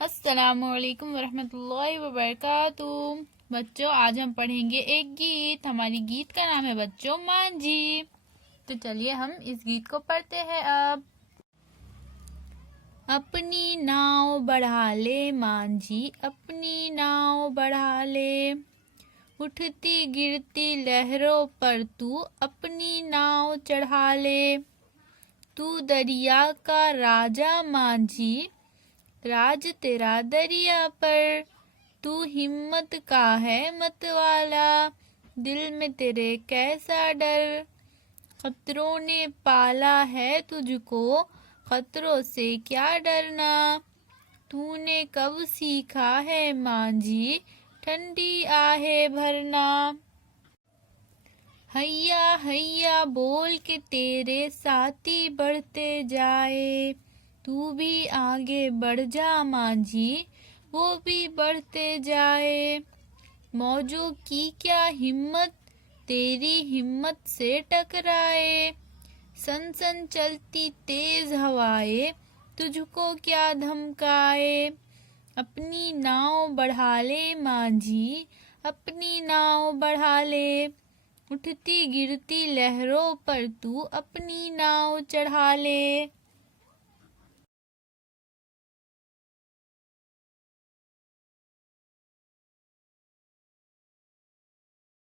अस्सलामुअलैकुम वरहमतुल्लाहि वबरकातुह। बच्चों, आज हम पढ़ेंगे एक गीत। हमारी गीत का नाम है बच्चों मांझी। तो चलिए हम इस गीत को पढ़ते हैं अब। अपनी नाव बढ़ा ले मांझी, अपनी नाव बढ़ा ले, उठती गिरती लहरों पर तू अपनी नाव चढ़ा ले। तू दरिया का राजा मांझी, राज तेरा दरिया पर, तू हिम्मत का है मतवाला, दिल में तेरे कैसा डर। खतरों ने पाला है तुझको, खतरों से क्या डरना, तूने कब सीखा है मांझी, ठंडी आहें भरना। हैया हैया बोल के तेरे साथी बढ़ते जाए, तू भी आगे बढ़ जा मांझी, वो भी बढ़ते जाए। मौजों की क्या हिम्मत, तेरी हिम्मत से टकराए, सन सन चलती तेज हवाएं, तुझको क्या धमकाए। अपनी नाव बढ़ा ले मांझी, अपनी नाव बढ़ा ले, उठती गिरती लहरों पर तू अपनी नाव चढ़ा ले।